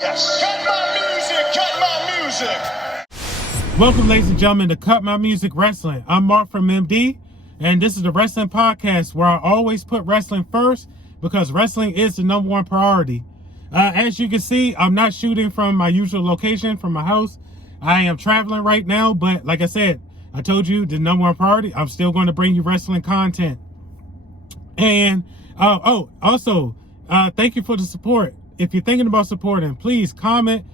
Yes. Cut my music. Welcome, ladies and gentlemen, to Cut My Music Wrestling. I'm MarkfromMD, and this is the wrestling podcast where I always put wrestling first because wrestling is the number one priority. As you can see, I'm not shooting from my usual location, from my house. I am traveling right now, but like I said, I told you the number one priority, I'm still going to bring you wrestling content. And, also, thank you for the support. If you're thinking about supporting, please comment,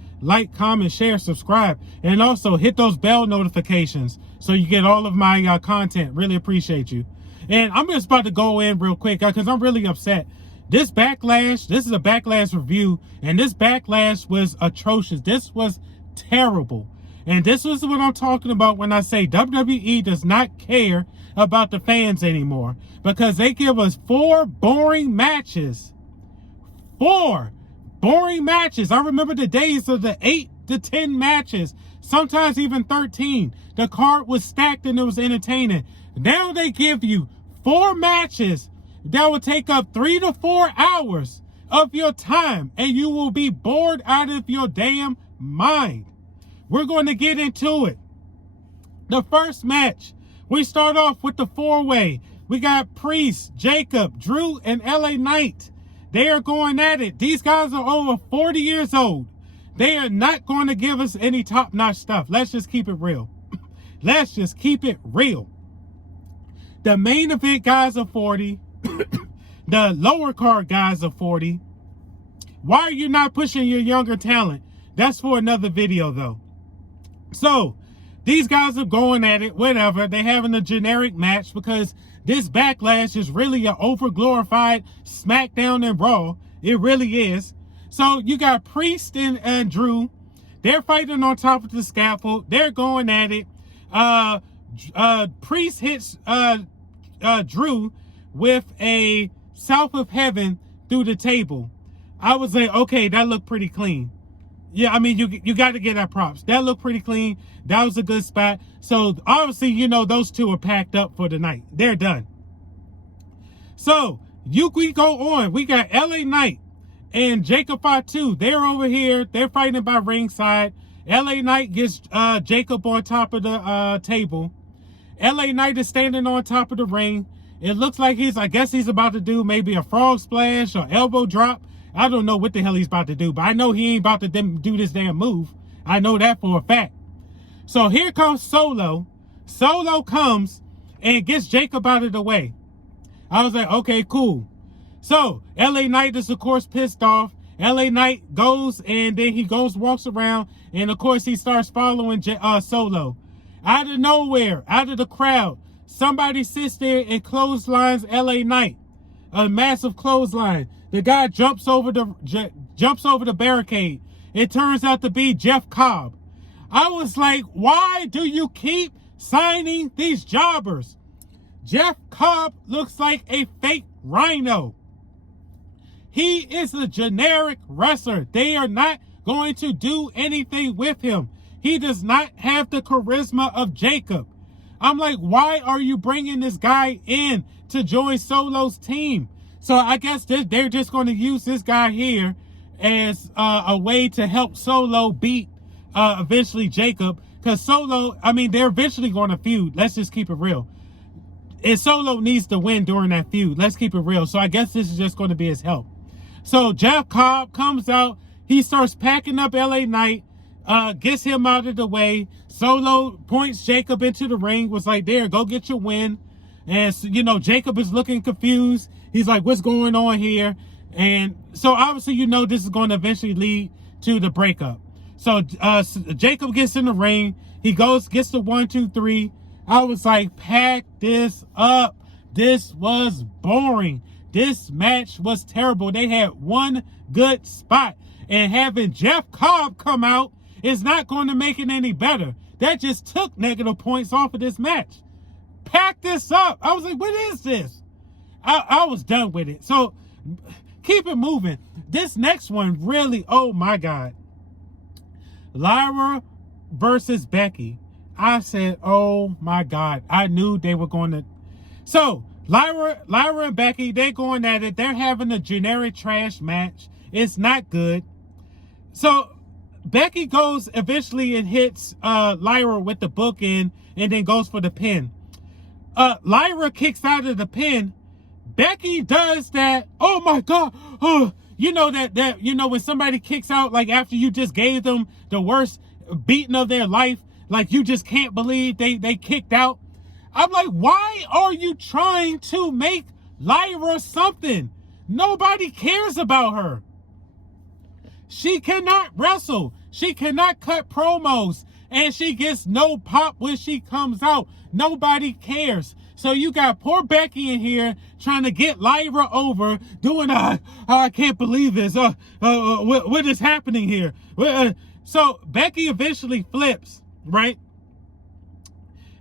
comment, share, subscribe, and also hit those bell notifications so you get all of my content. Really appreciate you. And I'm just about to go in real quick because I'm really upset. This is a Backlash review, and this Backlash was atrocious. This was terrible. And this was what I'm talking about when I say WWE does not care about the fans anymore, because they give us 4 boring matches. 4 boring matches. I remember the days of the 8 to 10 matches, sometimes even 13. The card was stacked and it was entertaining. Now they give you 4 matches that will take up 3 to 4 hours of your time, and you will be bored out of your damn mind. We're going to get into it. The first match, we start off with the 4-way. We got Priest, Jacob, Drew, and LA Knight. They are going at it. These guys are over 40 years old. They are not going to give us any top-notch stuff. Let's just keep it real. Let's just keep it real. The main event guys are 40. The lower card guys are 40. Why are you not pushing your younger talent? That's for another video, though. So, these guys are going at it, whatever. They're having a generic match because this Backlash is really an over-glorified Smackdown and Raw. It really is. So, you got Priest and Drew. They're fighting on top of the scaffold. They're going at it. Priest hits Drew with a South of Heaven through the table. I was like, okay, that looked pretty clean. Yeah, I mean, you got to get that props. That looked pretty clean. That was a good spot. So, obviously, you know, those two are packed up for the night. They're done. So, we go on. We got LA Knight and Jacob Fatu. They're over here. They're fighting by ringside. LA Knight gets Jacob on top of the table. LA Knight is standing on top of the ring. It looks like I guess he's about to do maybe a frog splash or elbow drop. I don't know what the hell he's about to do, but I know he ain't about to do this damn move. I know that for a fact. So here comes Solo. Solo comes and gets Jacob out of the way. I was like, okay, cool. So LA Knight is, of course, pissed off. LA Knight goes and then walks around, and of course he starts following Solo. Out of nowhere, out of the crowd, somebody sits there and clotheslines LA Knight. A massive clothesline. The guy jumps over the barricade. It turns out to be Jeff Cobb. I was like, why do you keep signing these jobbers? Jeff Cobb looks like a fake rhino. He is a generic wrestler. They are not going to do anything with him. He does not have the charisma of Jacob. I'm like, why are you bringing this guy in to join Solo's team? So I guess they're just going to use this guy here as a way to help Solo beat eventually Jacob. Because Solo, I mean, they're eventually going to feud. Let's just keep it real. And Solo needs to win during that feud. Let's keep it real. So I guess this is just going to be his help. So Jeff Cobb comes out. He starts packing up LA Knight. Gets him out of the way. Solo points Jacob into the ring. Was like, there, go get your win. And, you know, Jacob is looking confused. He's like, what's going on here? And so, obviously, you know, this is going to eventually lead to the breakup. So, Jacob gets in the ring. He gets the 1, 2, 3. I was like, pack this up. This was boring. This match was terrible. They had one good spot. And having Jeff Cobb come out is not going to make it any better. That just took negative points off of this match. Pack this up. I was like, what is this? I was done with it. So keep it moving. This next one really, oh my God. Lyra versus Becky. I said, oh my God. I knew they were going to. So Lyra and Becky, they're going at it. They're having a generic trash match. It's not good. So Becky goes eventually and hits Lyra with the bookend and then goes for the pin. Lyra kicks out of the pin. Becky does that. Oh my God. Oh, you know that you know when somebody kicks out, like after you just gave them the worst beating of their life, like you just can't believe they kicked out. I'm like, why are you trying to make Lyra something? Nobody cares about her. She cannot wrestle. She cannot cut promos. And she gets no pop when she comes out. Nobody cares. So you got poor Becky in here trying to get Lyra over, doing, I can't believe this. What is happening here? So Becky eventually flips, right?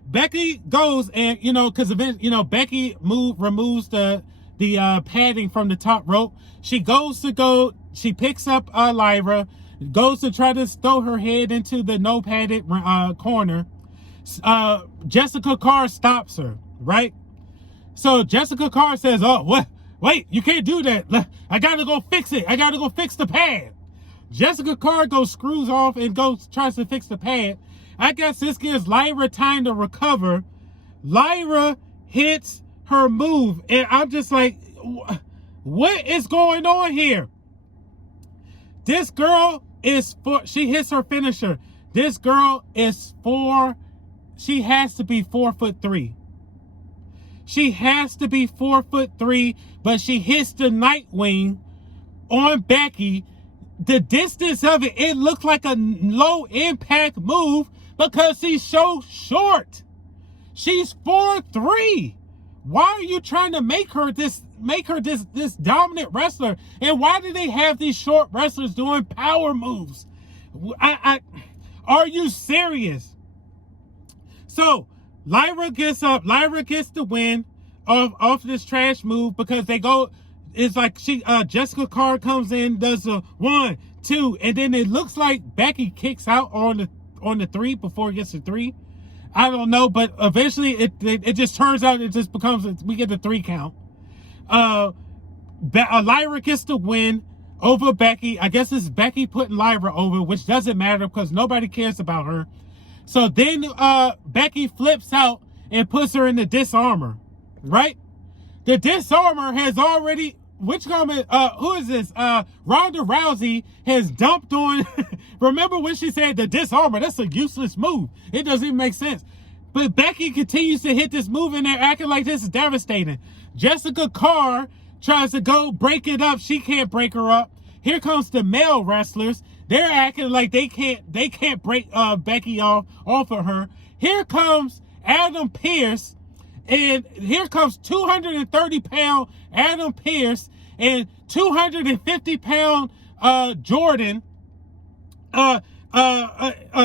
Becky goes and, because Becky removes the padding from the top rope. She picks up Lyra, goes to try to throw her head into the no padded corner. Jessica Carr stops her, right? So Jessica Carr says, oh, what? Wait, you can't do that. I gotta go fix it. I gotta go fix the pad. Jessica Carr screws off and tries to fix the pad. I guess this gives Lyra time to recover. Lyra hits her move, and I'm just like, what is going on here? This girl she hits her finisher. This girl she has to be 4'3". She has to be 4'3", but she hits the Nightwing on Becky. The distance of it looks like a low impact move because she's so short. She's 4'3". Why are you trying to make her this dominant wrestler? And why do they have these short wrestlers doing power moves? Are you serious? So Lyra gets the win off this trash move because it's like Jessica Carr comes in, does a 1, 2, and then it looks like Becky kicks out on the 3 before it gets to 3. I don't know, but eventually it just turns out it just becomes, we get the 3 count. Lyra gets the win over Becky. I guess it's Becky putting Lyra over, which doesn't matter because nobody cares about her. So then Becky flips out and puts her in the disarmor, right? The disarmor has already, who is this? Ronda Rousey has dumped on, remember when she said the disarmor, that's a useless move. It doesn't even make sense. But Becky continues to hit this move and they're acting like this is devastating. Jessica Carr tries to go break it up. She can't break her up. Here comes the male wrestlers. They're acting like they can't break Becky off of her. Here comes Adam Pearce, and here comes 230-pound Adam Pearce and 250-pound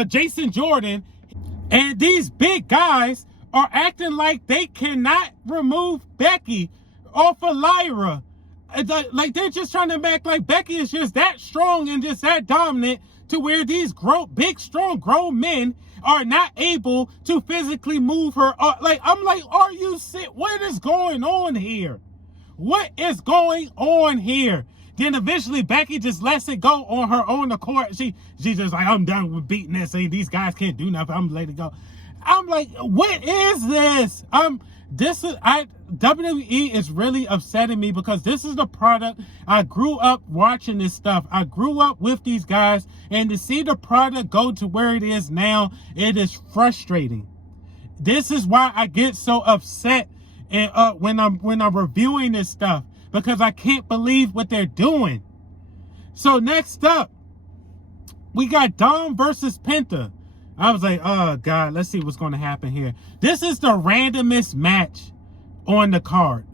Jason Jordan, and these big guys are acting like they cannot remove Becky off of Lyra. Like they're just trying to act like Becky is just that strong and just that dominant to where these big, strong, grown men are not able to physically move her. I'm like, are you sick? What is going on here? What is going on here? Then eventually Becky just lets it go on her own accord. She's just like, I'm done with beating this. These guys can't do nothing. I'm letting it go. I'm like, what is this? WWE is really upsetting me because this is the product. I grew up watching this stuff. I grew up with these guys, and to see the product go to where it is now, it is frustrating. This is why I get so upset when I'm reviewing this stuff, because I can't believe what they're doing. So next up, we got Dom versus Penta. I was like, oh God, let's see what's going to happen here. This is the randomest match on the card.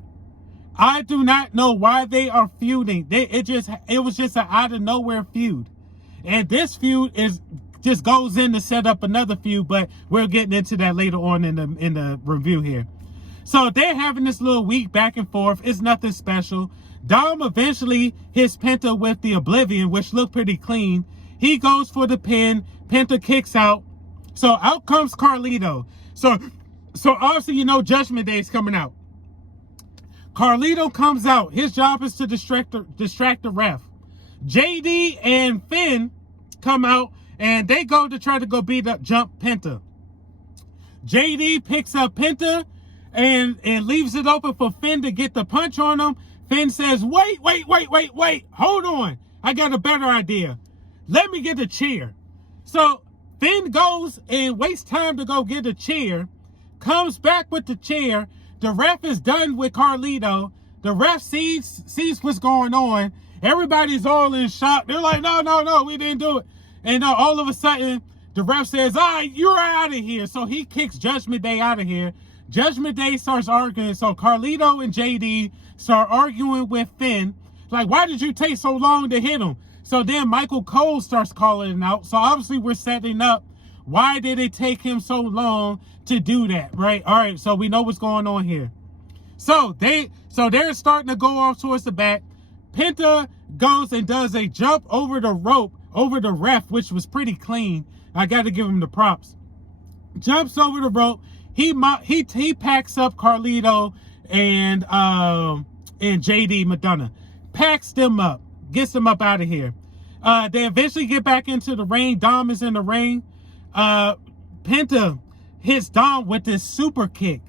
I do not know why they are feuding. It was just an out of nowhere feud. And this feud just goes in to set up another feud, but we're getting into that later on in the review here. So they're having this little week back and forth. It's nothing special. Dom eventually hits Penta with the Oblivion, which looked pretty clean. He goes for the pin. Penta kicks out. So out comes Carlito. So obviously, Judgment Day is coming out. Carlito comes out. His job is to distract the ref. JD and Finn come out, and they go to try to go beat up Jump Penta. JD picks up Penta and leaves it open for Finn to get the punch on him. Finn says, wait, hold on. I got a better idea. Let me get a chair. So Finn goes and wastes time to go get a chair, comes back with the chair. The ref is done with Carlito. The ref sees what's going on. Everybody's all in shock. They're like, no, we didn't do it. And all of a sudden, the ref says, all right, you're out of here. So he kicks Judgment Day out of here. Judgment Day starts arguing. So Carlito and JD start arguing with Finn. Like, why did you take so long to hit him? So then Michael Cole starts calling it out. So obviously we're setting up, why did it take him so long to do that, right? All right, so we know what's going on here. So they're starting to go off towards the back. Penta goes and does a jump over the rope, over the ref, which was pretty clean. I got to give him the props. Jumps over the rope. He packs up Carlito and JD McDonough. Packs them up. Gets them up out of here. They eventually get back into the ring. Dom is in the ring. Penta hits Dom with this super kick.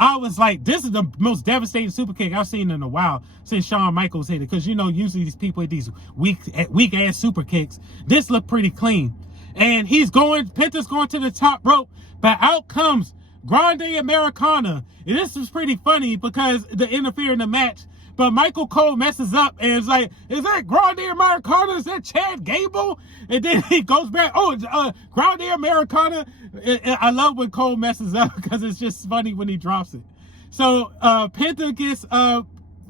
I was like, this is the most devastating super kick I've seen in a while since Shawn Michaels hit it. Because, you know, usually these people hit these weak-ass super kicks. This looked pretty clean. And Penta's going to the top rope. But out comes Grande Americana. And this was pretty funny because they interfere in the match. But Michael Cole messes up and is like, is that Grande Americana? Is that Chad Gable? And then he goes back, Grande Americana. I love when Cole messes up because it's just funny when he drops it. So Penta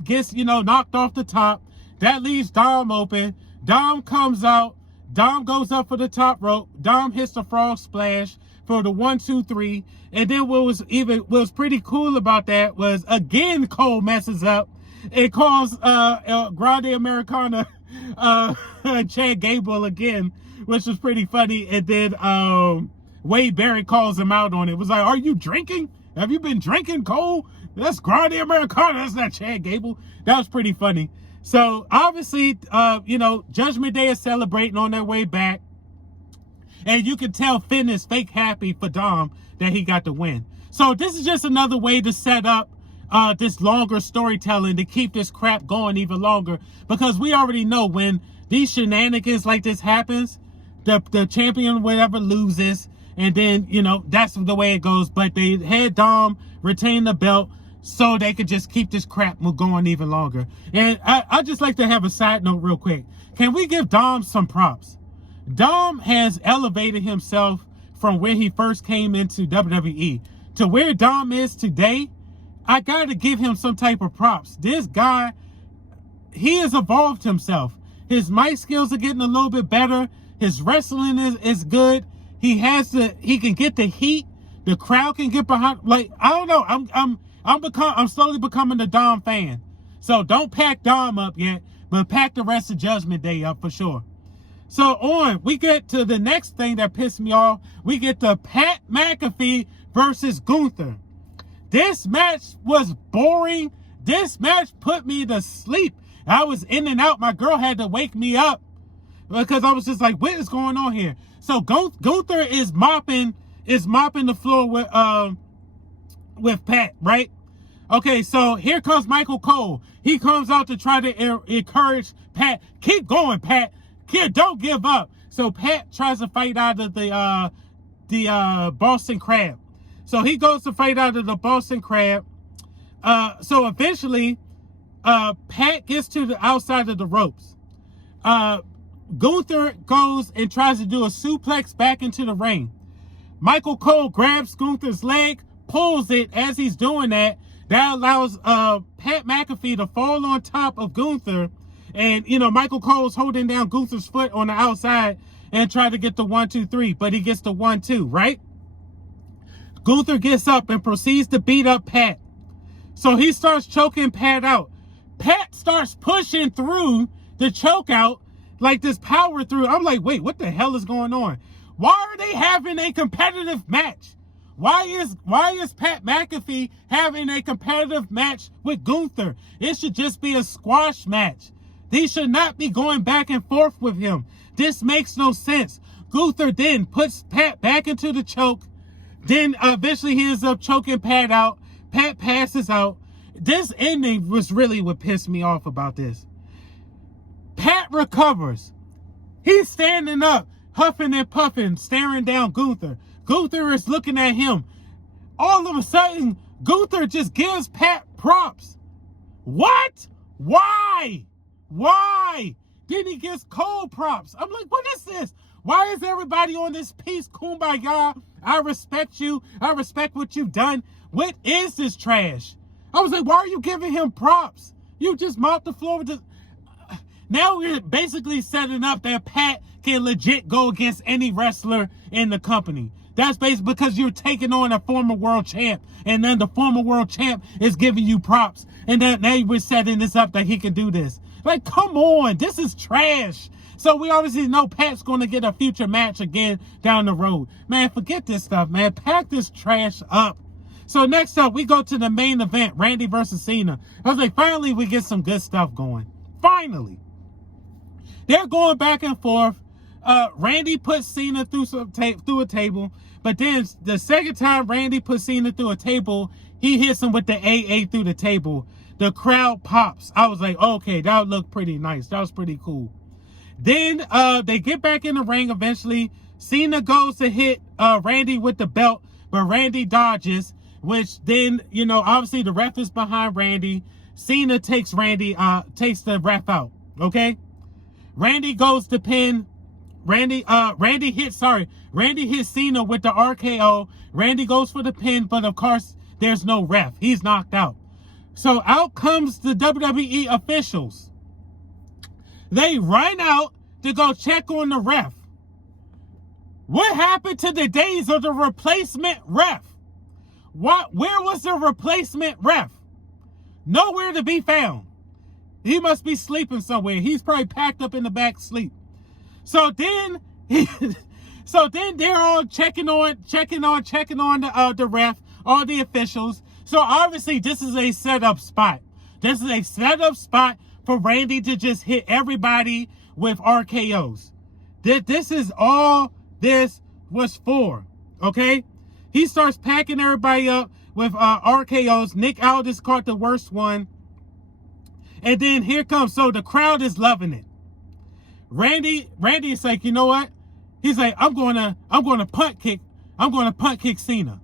gets knocked off the top. That leaves Dom open. Dom comes out. Dom goes up for the top rope. Dom hits the frog splash for the 1, 2, 3. And then what was pretty cool about that was, again, Cole messes up. It calls Grande Americana Chad Gable again, which was pretty funny. And then Wade Barrett calls him out on it. It was like, are you drinking? Have you been drinking, Cole? That's Grande Americana. That's not Chad Gable. That was pretty funny. So obviously, Judgment Day is celebrating on their way back. And you can tell Finn is fake happy for Dom that he got the win. So this is just another way to set up this longer storytelling to keep this crap going even longer, because we already know when these shenanigans like this happens, the champion whatever loses, and then that's the way it goes. But they had Dom retain the belt so they could just keep this crap going even longer. And I just like to have a side note real quick. Can we give Dom some props? Dom has elevated himself from where he first came into WWE to where Dom is today. I got to give him some type of props. This guy, he has evolved himself. His mic skills are getting a little bit better. His wrestling is good. He can get the heat. The crowd can get behind. Like, I don't know. I'm slowly becoming a Dom fan. So don't pack Dom up yet, but pack the rest of Judgment Day up for sure. So we get to the next thing that pissed me off. We get the Pat McAfee versus Gunther. This match was boring. This match put me to sleep. I was in and out. My girl had to wake me up because I was just like, what is going on here? So Gunther is mopping the floor with Pat, right? Okay, so here comes Michael Cole. He comes out to try to encourage Pat. Keep going, Pat. Kid, don't give up. So Pat tries to fight out of the Boston Crab. So he goes to fight out of the Boston Crab. So eventually, Pat gets to the outside of the ropes. Gunther goes and tries to do a suplex back into the ring. Michael Cole grabs Gunther's leg, pulls it as he's doing that. That allows Pat McAfee to fall on top of Gunther. And, Michael Cole's holding down Gunther's foot on the outside and try to get the 1, 2, 3. But he gets the 1, 2, right? Gunther gets up and proceeds to beat up Pat. So he starts choking Pat out. Pat starts pushing through the choke out, like this power through. I'm like, wait, what the hell is going on? Why are they having a competitive match? Why is Pat McAfee having a competitive match with Gunther? It should just be a squash match. They should not be going back and forth with him. This makes no sense. Gunther then puts Pat back into the choke. Then eventually he ends up choking Pat out. Pat passes out. This ending was really what pissed me off about this. Pat recovers. He's standing up, huffing and puffing, staring down Gunther. Gunther is looking at him. All of a sudden, Gunther just gives Pat props. What? Why? Why? Then he gives Cole props. I'm like, what is this? Why is everybody on this piece? Kumbaya. I respect you. I respect what you've done. What is this trash? I was like, why are you giving him props? You just mopped the floor with this. Now we're basically setting up that Pat can legit go against any wrestler in the company. That's basically because you're taking on a former world champ. And then the former world champ is giving you props. And then now we're setting this up that he can do this. Like, come on. This is trash. So we obviously know Pat's going to get a future match again down the road. Man, forget this stuff, man. Pack this trash up. So next up, we go to the main event, Randy versus Cena. I was like, finally, we get some good stuff going. Finally. They're going back and forth. Randy puts Cena through a table. But then the second time Randy puts Cena through a table, he hits him with the AA through the table. The crowd pops. I was like, okay, that would look pretty nice. That was pretty cool. Then they get back in the ring eventually. Cena goes to hit Randy with the belt, but Randy dodges, which then, you know, obviously the ref is behind Randy. Cena takes takes the ref out, okay? Randy goes to pin. Randy hits Cena with the RKO. Randy goes for the pin, but of course, there's no ref. He's knocked out. So out comes the WWE officials. They run out to go check on the ref. What happened to the days of the replacement ref? Where was the replacement ref? Nowhere to be found. He must be sleeping somewhere. He's probably packed up in the back sleep. So then they're all checking on the ref, all the officials. So obviously this is a setup spot. This is a setup spot for Randy to just hit everybody with RKOs. This is all this was for, okay? He starts packing everybody up with RKOs. Nick Aldis caught the worst one. And then here comes, so the crowd is loving it. Randy is like, you know what? He's like, I'm gonna punt kick Cena.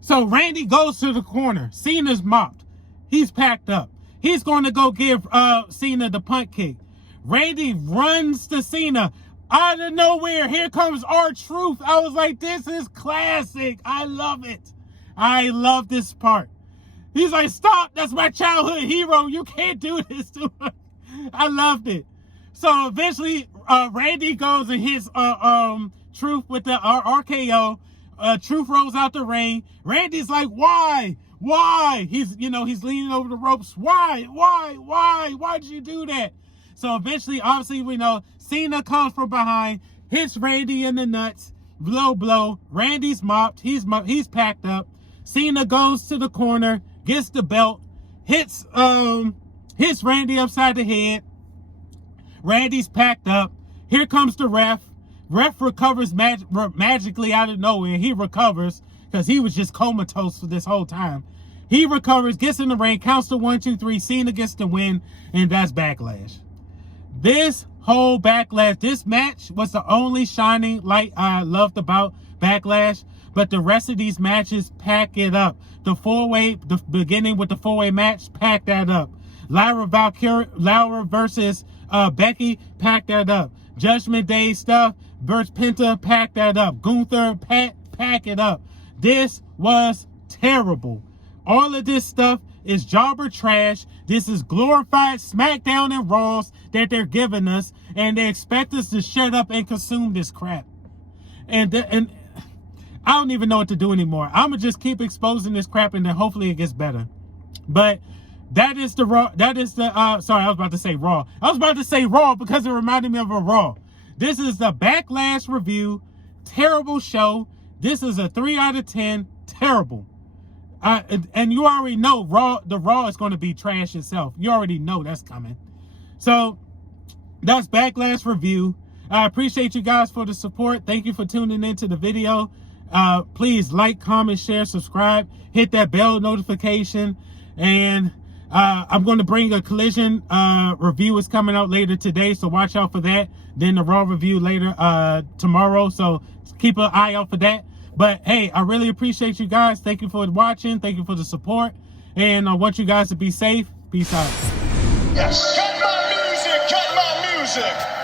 So Randy goes to the corner. Cena's mopped. He's packed up. He's going to go give Cena the punt kick. Randy runs to Cena. Out of nowhere, here comes R-Truth. I was like, this is classic. I love it. I love this part. He's like, stop. That's my childhood hero. You can't do this to him. I loved it. So eventually, Randy goes and hits Truth with the RKO. Truth rolls out the ring. Randy's like, why? Why? He's leaning over the ropes. Why? Why'd you do that? So eventually, obviously, we know Cena comes from behind, hits Randy in the nuts, blow. Randy's mopped. He's packed up. Cena goes to the corner, gets the belt, hits Randy upside the head. Randy's packed up. Here comes the ref. Ref recovers magically out of nowhere. He recovers because he was just comatose for this whole time. He recovers, gets in the ring, counts to 1, 2, 3. Cena gets the win, and that's Backlash. This whole Backlash, this match was the only shining light I loved about Backlash, but the rest of these matches pack it up. The beginning with the four-way match, pack that up. Lyra versus Becky, pack that up. Judgment Day stuff, Bert Penta, pack that up. Gunther, pack it up. This was terrible. All of this stuff is jobber trash. This is glorified Smackdown and Raws that they're giving us, and they expect us to shut up and consume this crap. And I don't even know what to do anymore. I'm gonna just keep exposing this crap, and then hopefully it gets better. But that is the Raw. That is the sorry, I was about to say Raw. I was about to say Raw because it reminded me of a Raw. This is the Backlash review. Terrible show. This is a 3 out of 10. Terrible. And you already know the Raw is going to be trash itself. You already know that's coming. So that's Backlash review. I appreciate you guys for the support. Thank you for tuning into the video. Please like, comment, share, subscribe, hit that bell notification. And I'm going to bring a collision review is coming out later today, so watch out for that. Then the raw review later tomorrow, so keep an eye out for that. But hey, I really appreciate you guys. Thank you for watching. Thank you for the support. And I want you guys to be safe. Peace out. Yes. Cut my music. Cut my music.